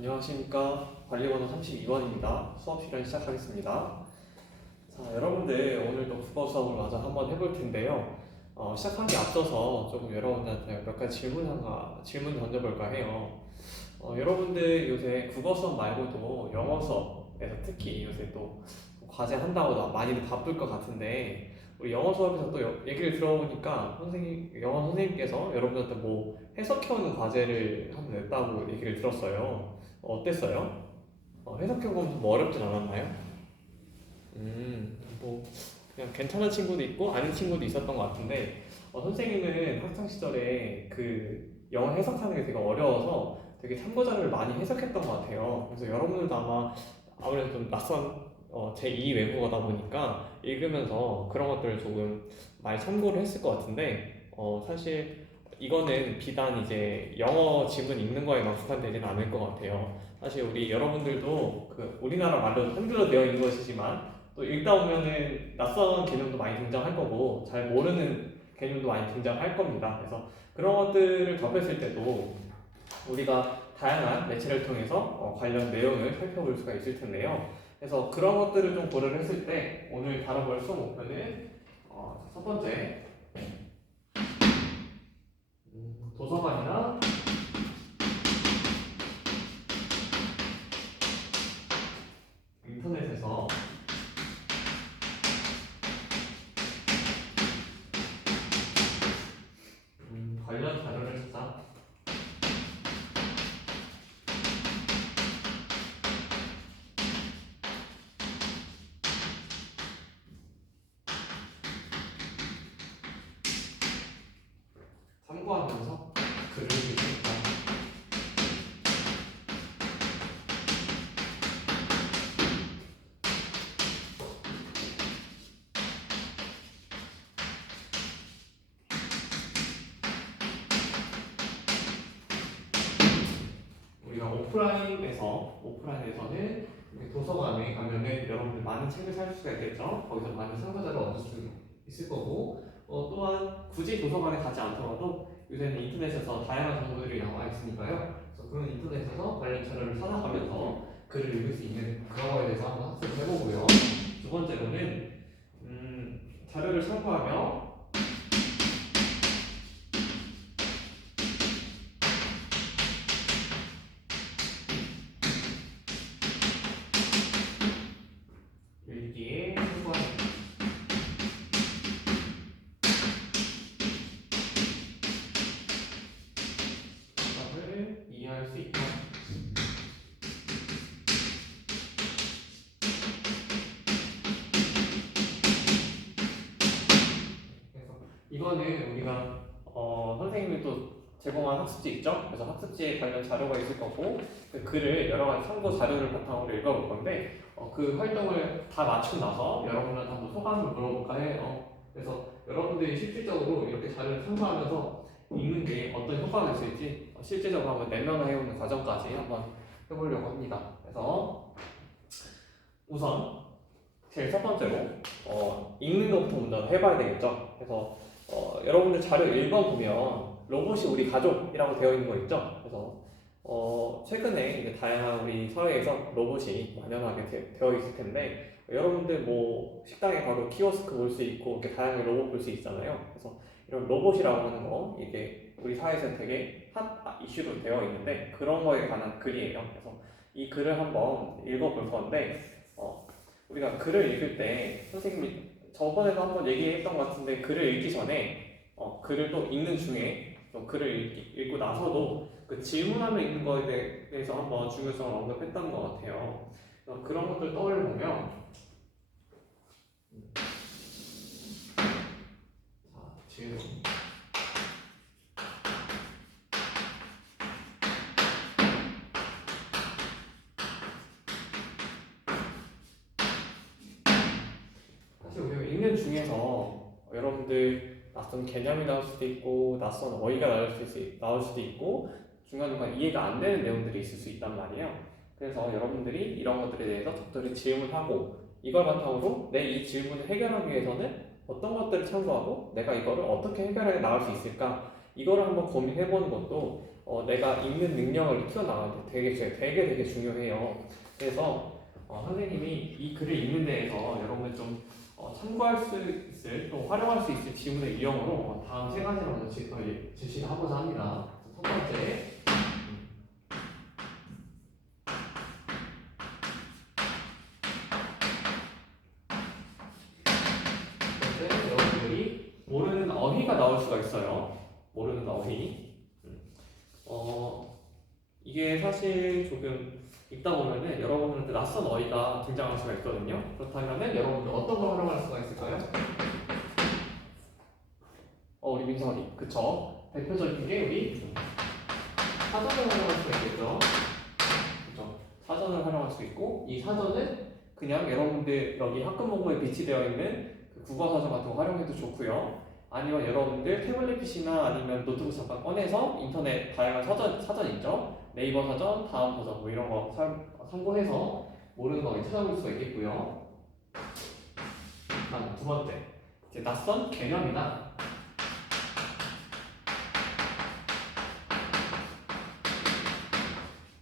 안녕하십니까. 관리번호 32번입니다. 수업 시간 시작하겠습니다. 자, 여러분들 오늘도 국어 수업을 마저 한번 해볼 텐데요. 시작하기 앞서서 조금 여러분들한테 몇 가지 질문 던져볼까 해요. 여러분들 요새 국어 수업 말고도 영어 수업에서 특히 요새 또 과제 한다고 많이들 바쁠 것 같은데 우리 영어 수업에서 또 얘기를 들어보니까 영어 선생님께서 여러분들한테 뭐 해석해오는 과제를 한번 냈다고 얘기를 들었어요. 어땠어요? 해석해보면 좀 어렵진 않았나요? 뭐 그냥 괜찮은 친구도 있고 아닌 친구도 있었던 것 같은데 선생님은 학창 시절에 그 영어 해석하는 게 되게 어려워서 되게 참고 자료를 많이 해석했던 것 같아요. 그래서 여러분들도 아무래도 좀 낯선 제2 외국어다 보니까 읽으면서 그런 것들을 조금 많이 참고를 했을 것 같은데 사실 이거는 비단 이제 영어 지문 읽는 거에만 국한되지는 않을 것 같아요. 사실 우리 여러분들도 그 우리나라 말로 한글로 되어 있는 것이지만 또 읽다 보면은 낯선 개념도 많이 등장할 거고 잘 모르는 개념도 많이 등장할 겁니다. 그래서 그런 것들을 접했을 때도 우리가 다양한 매체를 통해서 관련 내용을 살펴볼 수가 있을 텐데요. 그래서 그런 것들을 좀 고려를 했을 때 오늘 다뤄볼 수업 목표는 첫 번째 도서관이나 인터넷에서 관련 자료를 찾아 참고하면서 글을 읽을 수 있다. 우리가 오프라인에서는 도서관에 가면은 여러분들 많은 책을 살 수가 있겠죠. 거기서 많은 참고자를 얻을 수 있을 거고 또한 굳이 도서관에 가지 않더라도 요새는 인터넷에서 다양한 정보들이 나와 있으니까요. 그래서 그런 인터넷에서 관련 자료를 찾아가면서 글을 읽을 수 있는 그런 거에 대해서 한번 학습을 해보고요. 두 번째로는 자료를 참고하며 읽기에 참고하는 것을 이해할 수 있다. 그래서 이거는 우리가 선생님이 또 제공한 학습지 있죠? 그래서 학습지에 관련 자료가 있을 거고 그 글을 여러 가지 참고 자료를 바탕으로 읽어볼 건데 그 활동을 다 마치고 나서 여러분한테 한번 소감을 물어볼까 해요. 그래서 여러분들이 실질적으로 이렇게 자료를 참고하면서 읽는 게 어떤 효과가 있을지 실제적으로 한번 내면화해오는 과정까지 한번 해보려고 합니다. 그래서 우선 제일 첫 번째로 읽는 것부터 먼저 해봐야 되겠죠. 그래서 여러분들 자료 1번 보면 로봇이 우리 가족이라고 되어 있는 거 있죠. 그래서 최근에 이제 다양한 우리 사회에서 로봇이 만연하게 되어 있을 텐데 여러분들 뭐 식당에 가도 키오스크 볼 수 있고 이렇게 다양한 로봇 볼 수 있잖아요. 그래서 이런 로봇이라고 하는 거 이게 우리 사회에서 되게 핫 이슈로 되어 있는데 그런 거에 관한 글이에요. 그래서 이 글을 한번 읽어볼 건데 우리가 글을 읽을 때 선생님이 저번에도 한번 얘기했던 것 같은데 글을 읽기 전에 글을 또 읽는 중에 또 글을 읽고 나서도 그 질문하며 읽는 거에 대해서 한번 중요성을 언급했던 것 같아요. 그런 것들 떠올려보면 질문 사실 우리가 읽는 중에서 여러분들 낯선 개념이 나올 수도 있고 낯선 어휘가 나올 수도 있고 중간중간 이해가 안 되는 내용들이 있을 수 있단 말이에요. 그래서 여러분들이 이런 것들에 대해서 적절히 질문하고 이걸 바탕으로 내 이 질문을 해결하기 위해서는 어떤 것들을 참고하고 내가 이거를 어떻게 해결해 나갈 수 있을까 이거를 한번 고민해보는 것도 내가 읽는 능력을 키워나가는데 되게 중요해요. 그래서 선생님이 이 글을 읽는 데에서 여러분 좀 참고할 수 있을 또 활용할 수 있을 지문의 유형으로 다음 세 가지를 먼저 제시를 하고자 합니다. 첫 번째, 여러분들이 모르는 어휘가 나올 수가 있어요. 모르는 어휘. 이게 사실 조금 읽다 보면은 여러분들한테 낯선 어휘가 등장할 수가 있거든요. 그렇다면은 여러분들 어떤 걸 활용할 수가 있을까요? 우리 민설이, 그쵸? 대표적인 게 우리 사전을 활용할 수가 있겠죠. 그쵸? 사전을 활용할 수 있고, 이 사전은 그냥 여러분들 여기 학급목록에 비치되어 있는 그 국어사전 같은 거 활용해도 좋고요. 아니면 여러분들 태블릿 PC나 아니면 노트북 잠깐 꺼내서 인터넷 다양한 사전 있죠? 네이버 사전, 다음 사전 뭐 이런 거 참고해서 모르는 거 찾아볼 수가 있겠고요. 다음 두 번째, 이제 낯선 개념이나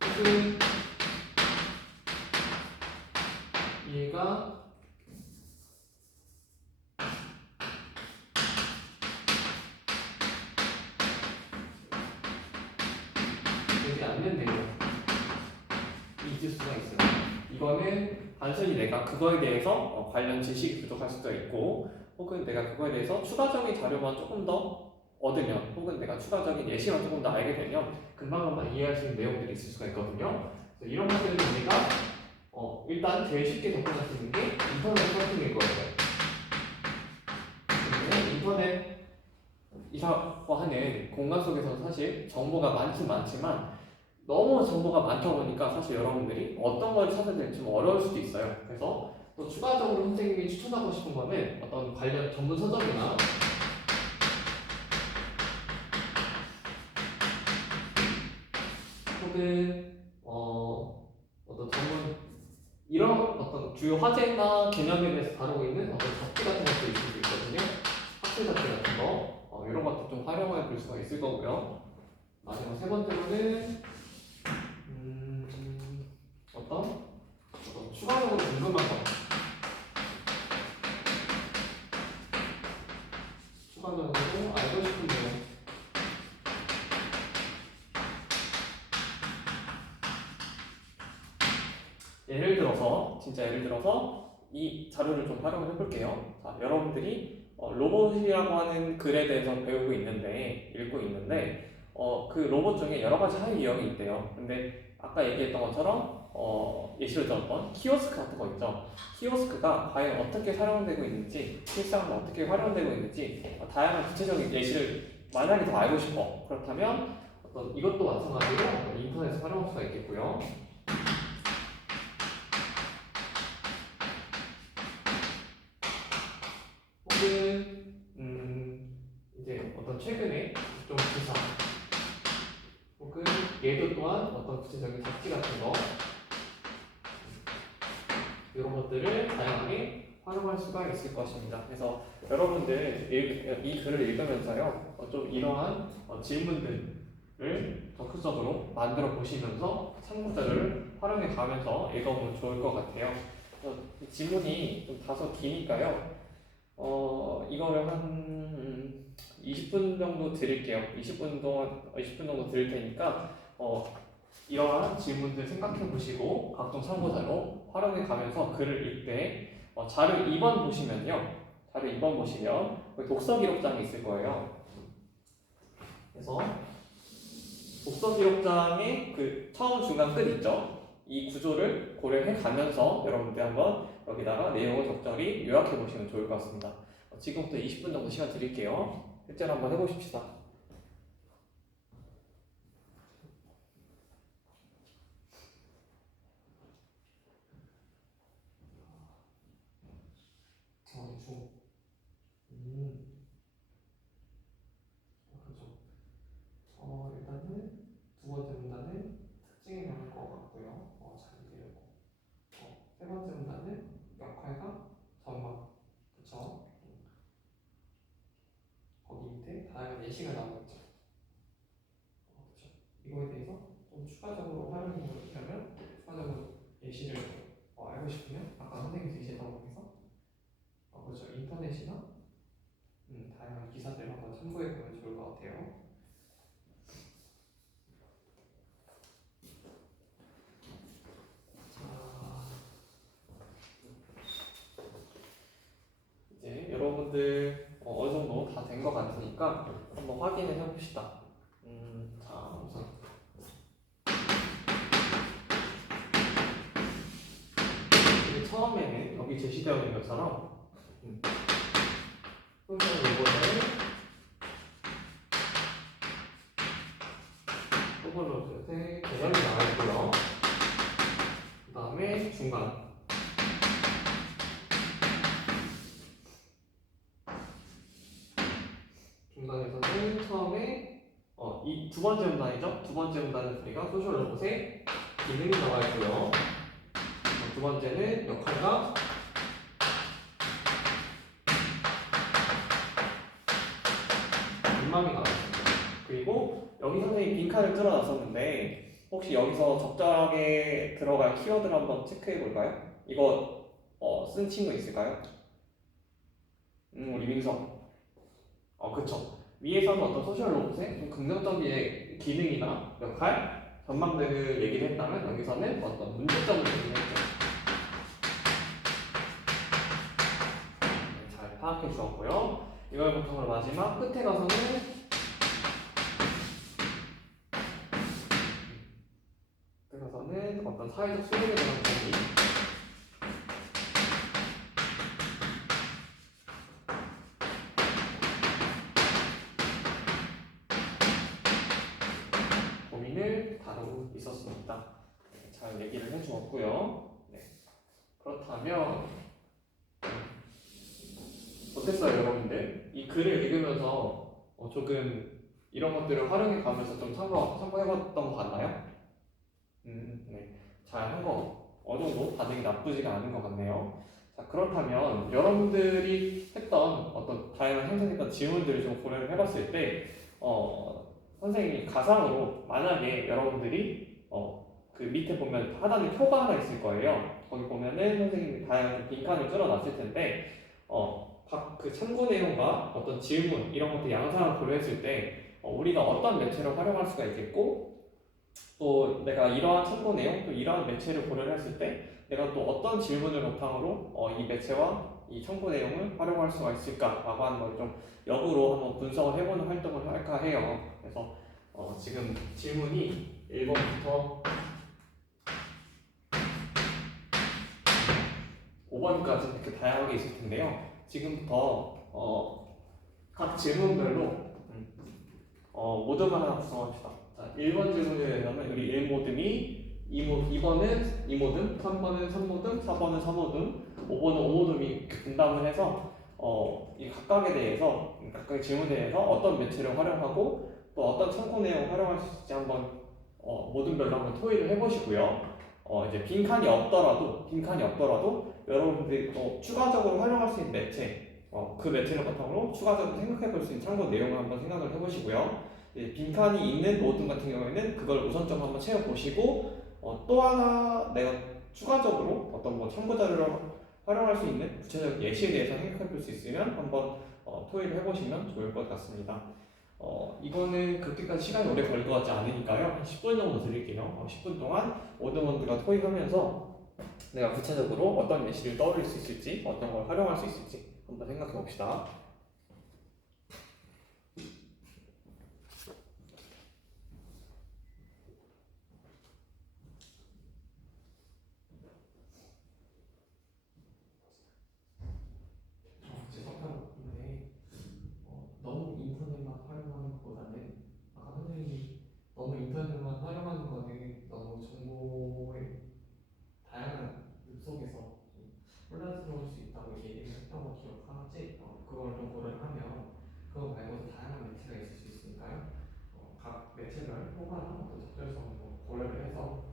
혹은 이해가 되지 않는 내용이 있을 수가 있어요. 이거는 단순히 내가 그거에 대해서 관련 지식이 부족할 수도 있고, 혹은 내가 그거에 대해서 추가적인 자료만 조금 더 얻으면, 혹은 내가 추가적인 예시만 조금 더 알게 되면 금방 이해할 수 있는 내용들이 있을 수가 있거든요. 그래서 이런 것들은 우리가 일단 제일 쉽게 접근할 수 있는 게 인터넷 서핑일 거예요. 인터넷 이라고 하는 공간 속에서 사실 정보가 많긴 많지만 너무 정보가 많다 보니까 사실 여러분들이 어떤 걸 찾아야 될지 좀 어려울 수도 있어요. 그래서 또 추가적으로 선생님이 추천하고 싶은 거는 어떤 관련 전문 서적이나 혹은 어떤 전문 이런 어떤 주요 화제나 개념에 대해서 다루고 있는 어떤 잡지 같은 것도 있을 수 있거든요. 학술 잡지 같은 거 이런 것도 좀 활용해 볼 수가 있을 거고요. 마지막 세 번째로는 어떤 추가적으로 궁금한 거, 추가적으로 알고 싶은 내용. 예를 들어서 이 자료를 좀 활용을 해볼게요. 자, 여러분들이 로봇이라고 하는 글에 대해서 읽고 있는데 그 로봇 중에 여러 가지 하위 유형이 있대요. 근데 아까 얘기했던 것처럼 예시를 들었던 키오스크 같은 거 있죠. 키오스크가 과연 어떻게 사용되고 있는지, 실생활에 어떻게 활용되고 있는지 다양한 구체적인 예시를 만약에 더 알고 싶어. 그렇다면 이것도 마찬가지로 인터넷에서 활용할 수가 있겠고요. 혹은 이제 어떤 최근에 좀 기사 혹은 예도 또한 어떤 구체적인 잡지 같은 거 이런 것들을 다양하게 활용할 수가 있을 것입니다. 그래서 여러분들 이 글을 읽으면서요 좀 이러한 질문들을 적극적으로 만들어 보시면서 참고 자료를 활용해 가면서 읽어보면 좋을 것 같아요. 질문이 좀 다소 기니까요. 이거를 한 20분 정도 드릴게요. 20분 정도 드릴 테니까, 이러한 질문들 생각해 보시고, 각종 참고자료 활용해 가면서 글을 읽되, 자료 2번 보시면요. 자료 2번 보시면, 독서 기록장이 있을 거예요. 그래서, 독서 기록장의 그 처음, 중간, 끝 있죠? 이 구조를 고려해 가면서 여러분들 한번 여기다가 내용을 적절히 요약해 보시면 좋을 것 같습니다. 지금부터 20분 정도 시간 드릴게요. 실제로 한번 해보십시다. 중. 그렇죠. 일단은 두 번째 문단은 특징이 나올 것 같고요. 잘 이해되고. 세 번째 문단은 역할과 전망. 그쵸? 거기 밑에 다양한 예시가 나오고 있죠. 예시를 알고 싶으면 아까 선생님이 제시했던 거에서 그렇죠. 인터넷이나 다양한 기사들 한번 참고해 보면 좋을 것 같아요. 자, 이제 여러분들 어느 정도 다 된 것 같으니까 한번 확인을 해봅시다. 자, 우선 처음에는 여기 제시되어 있는 것처럼 소셜 로봇의 개념이 나와 있고요. 그 다음에 중간에서는 처음에 이 두 번째 문단이죠. 두 번째 문단은 우리가 소셜 로봇의 기능이 나와 있고요. 두 번째는 역할과 전망이 나와 있습니다. 그리고 여기 선생님이 빈칸을 뚫어놨었는데 혹시 여기서 적절하게 들어갈 키워드를 한번 체크해 볼까요? 이거 쓴 친구 있을까요? 우리 민성. 그쵸. 위에서는 어떤 소셜 로봇의 좀 긍정적인 기능이나 역할, 전망들을 얘기를 했다면 여기서는 어떤 문제점을 얘기했죠. 잘 파악해 주었고요. 이걸 바탕으로 마지막 끝에 가서는 어떤 사회적 수준에 대한 고민, 고민을 다루고 있었습니다. 잘 얘기를 해주었고요. 네. 그렇다면 어땠어요, 여러분들? 이 글을 읽으면서 조금 이런 것들을 활용해 가면서 좀 참고해봤던 거 같나요? 네. 잘한 거 어느 정도 반응이 나쁘지가 않은 것 같네요. 자, 그렇다면 여러분들이 했던 어떤 다양한 생성했던 질문들을 좀 고려를 해봤을 때 선생님이 가상으로 만약에 여러분들이 그 밑에 보면 하단에 표가 하나 있을 거예요. 거기 보면은 선생님이 다양한 빈칸을 뚫어놨을 텐데 각 그 참고 내용과 어떤 질문 이런 것들 양상을 고려했을 때 우리가 어떤 매체를 활용할 수가 있겠고 또 내가 이러한 참고 내용 또 이러한 매체를 고려를 했을 때 내가 또 어떤 질문을 바탕으로 이 매체와 이 참고 내용을 활용할 수가 있을까라고 하는 걸 좀 역으로 한번 분석을 해보는 활동을 할까 해요. 그래서 지금 질문이 1번부터 5번까지 이렇게 다양하게 있을 텐데요. 지금부터 각 질문별로 모듬 하나 구성합시다. 자, 1번 질문에 대해서는 우리 1모듬이 2번은 2모듬, 3번은 3모듬, 4번은 4모듬, 5번은 5모듬이 분담을 해서 이 각각에 대해서 각각의 질문에 대해서 어떤 매체를 활용하고 또 어떤 참고 내용을 활용할 수 있을지 한번 모듬별로 한번 토의를 해보시고요. 이제 빈칸이 없더라도 여러분들이 추가적으로 활용할 수 있는 매체 그 매체를 바탕으로 추가적으로 생각해 볼 수 있는 참고 내용을 한번 생각을 해보시고요. 빈칸이 있는 모든 같은 경우에는 그걸 우선적으로 한번 채워보시고 또 하나 내가 추가적으로 어떤 뭐 참고 자료를 활용할 수 있는 구체적인 예시에 대해서 생각해 볼 수 있으면 한번 토의를 해보시면 좋을 것 같습니다. 이거는 그렇게까지 시간이 오래 걸릴 것 같지 않으니까요. 한 10분 정도 드릴게요. 10분 동안 모든 분들과 토의하면서 내가 구체적으로 어떤 예시를 떠올릴 수 있을지 어떤 걸 활용할 수 있을지 한번 생각해 봅시다. 제 성격인데 너무 인터넷만 활용하는 것보다는 아까 선생님이 너무 인터넷만 활용하는 거는 너무 정보의 다양한 속에서 혼란스러울 수 있다고 얘기를 했던 거 기억하지? 그걸 좀 고려를 하면 그거 말고도 다양한 매체가 있을 수 있으니까요. 각 매체별 효과나 어떤 적절성을 고려를 해서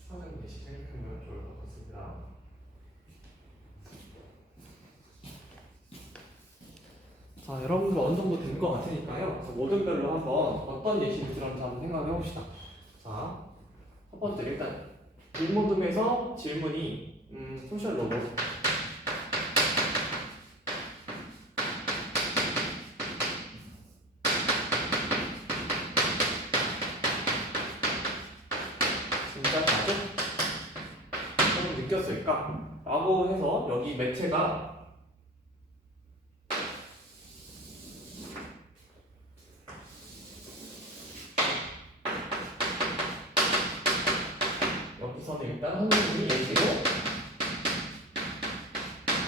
추가적인 예시를 생각하면 좋을 것 같습니다. 자, 여러분들 어느 정도 된 것 같으니까요. 모든별로 한번 어떤 예시를 들었는지 한번 생각해 봅시다. 자, 첫 번째 일단 일모듬에서 질문이 소셜 로봇 진짜 자주 좀 느꼈을까? 라고 해서 여기 매체가 여기서는 일단 선생님이 예시로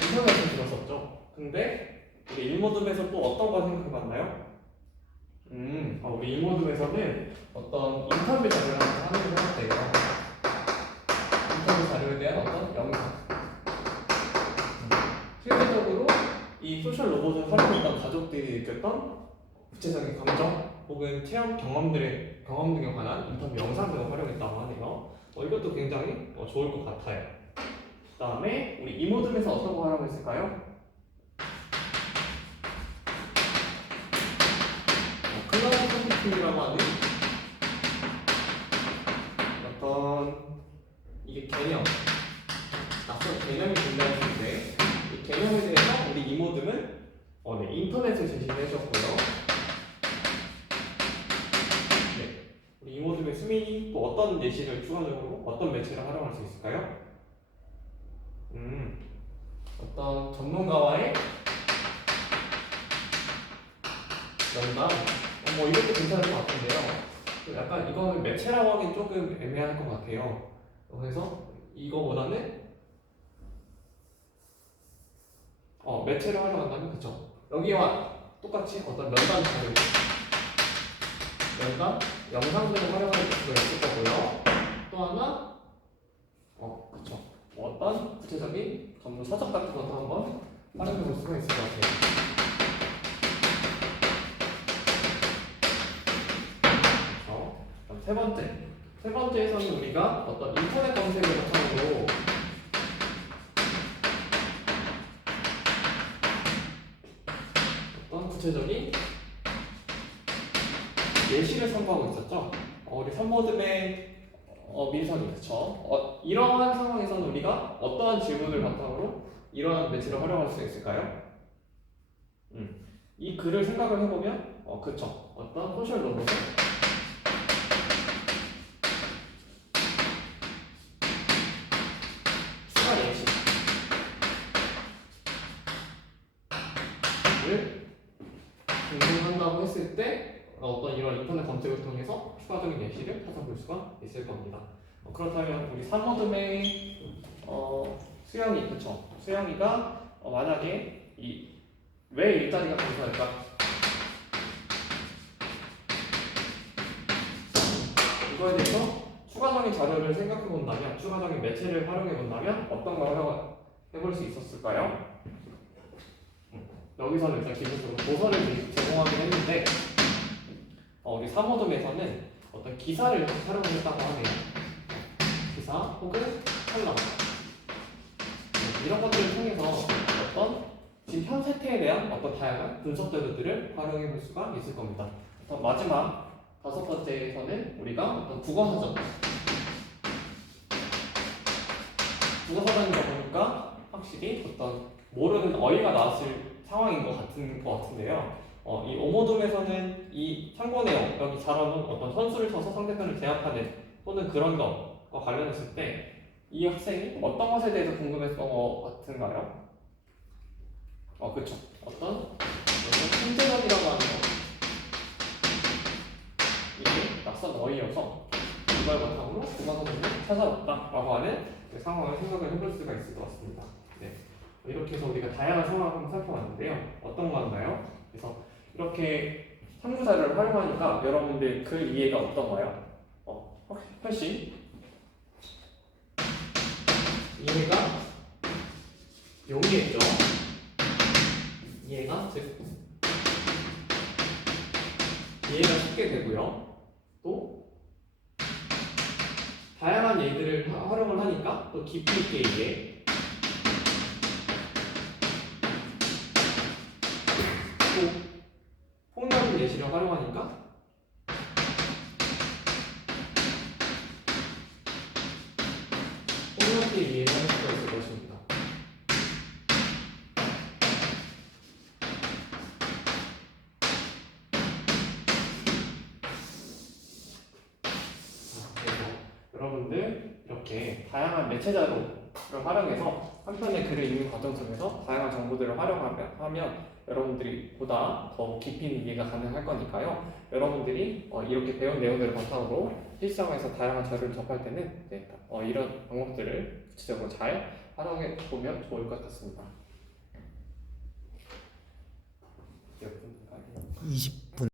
인터넷을 들었었죠. 근데 우리 일모듬에서 또 어떤 거 생각해봤나요? 우리 일모듬에서는 어떤 인터뷰 자료를 하는 걸 해봤대요. 인터뷰 자료에 대한 어떤 영상. 실제적으로 이 소셜 로봇을 활용했던 가족들이 느꼈던 구체적인 감정 혹은 체험 경험 등에 관한 인터뷰 영상 등을 활용했다고 하네요. 이것도 굉장히 좋을 것 같아요. 그 다음에 우리 이모듬에서 어떤 거 활용했을까요? 클라우드 컴퓨팅이라고 하는 어떤 이게 개념, 낯선 개념이 등장할 텐데 이 개념에 대해서 우리 이모듬은 인터넷을 제시를 해줬고요. 우리 이모듬의 수민이 또 어떤 예시를 추가적으로 어떤 매체를 활용할 수 있을까요? 어떤 전문가와의 면담? 이것도 괜찮을 것 같은데요. 약간 이거는 매체라고 하긴 조금 애매할 것 같아요. 그래서 이거보다는 매체를 활용한다면 그쵸? 여기와 똑같이 어떤 면담 자료, 면담 영상들을 활용할 수가 있을 거고요. 또 하나, 그쵸? 어떤 구체적인 전문 서적 같은 것도 한번 활용해 볼 수가 있을 것 같아요. 세 번째에서는 우리가 어떤 인터넷 검색을 바탕으로 어떤 구체적인 예시를 선보하고 있었죠. 우리 선모듬의 민선이 그쵸? 이러한 상황에서는 우리가 어떠한 질문을 바탕으로 이러한 매체를 활용할 수 있을까요? 이 글을 생각을 해보면 그쵸? 어떤 소셜 로봇을 추가 예시를 궁금한다고 했을 때 어떤 이런 인터넷 검색을 통해서 추가적인 예시를 찾아볼 수가 있을 겁니다. 그렇다면 우리 산모듬의 수영이 그쵸? 수영이가 만약에 왜 일자리가 감소할까? 이거에 대해서 추가적인 자료를 생각해 본다면, 추가적인 매체를 활용해 본다면 어떤 걸 해볼 수 있었을까요? 여기서는 일단 기본적으로 도서를 제공하긴 했는데 우리 사모듬에서는 어떤 기사를 활용했다고 하네요. 기사 혹은 칼럼 이런 것들을 통해서 어떤 지금 현 세태에 대한 어떤 다양한 분석 자료들을 활용해 볼 수가 있을 겁니다. 마지막 5번째에서는 우리가 어떤 국어사전이다 보니까 확실히 어떤 모르는 어휘가 나왔을 상황인 것 같은데요. 이 오모둠에서는 이 참고 내용, 여기 잘하면 어떤 선수를 쳐서 상대편을 제압하는 또는 그런 것과 관련했을 때 이 학생이 어떤 것에 대해서 궁금했던 것 같은가요? 그쵸. 어떤 천재적이라고 하는 거. 이게 낯선 어휘여서 이걸 바탕으로 국어사전을 찾아봤다라고 하는 상황을 생각을 해볼 수가 있을 것 같습니다. 네. 이렇게 해서 우리가 다양한 상황을 한번 살펴봤는데요. 어떤 거 같나요? 그래서 이렇게 참고 자료를 활용하니까 여러분들 글 이해가 어떤가요? 훨씬 이해가 용이했죠. 이해가 쉽게 되고요. 또 다양한 예들을 활용을 하니까 또 깊이 있게 이해. 또 폭넓은 예시를 활용하니까 여러분들 이렇게 다양한 매체 자료를 활용해서 한 편의 글을 읽는 과정 속에서 다양한 정보들을 활용하면 여러분들이 보다 더 깊이 있는 이해가 가능할 거니까요. 여러분들이 이렇게 배운 내용들을 바탕으로 실생활에서 다양한 자료를 접할 때는 이런 방법들을 구체적으로 잘 활용해 보면 좋을 것 같습니다. 몇 분인가요? 20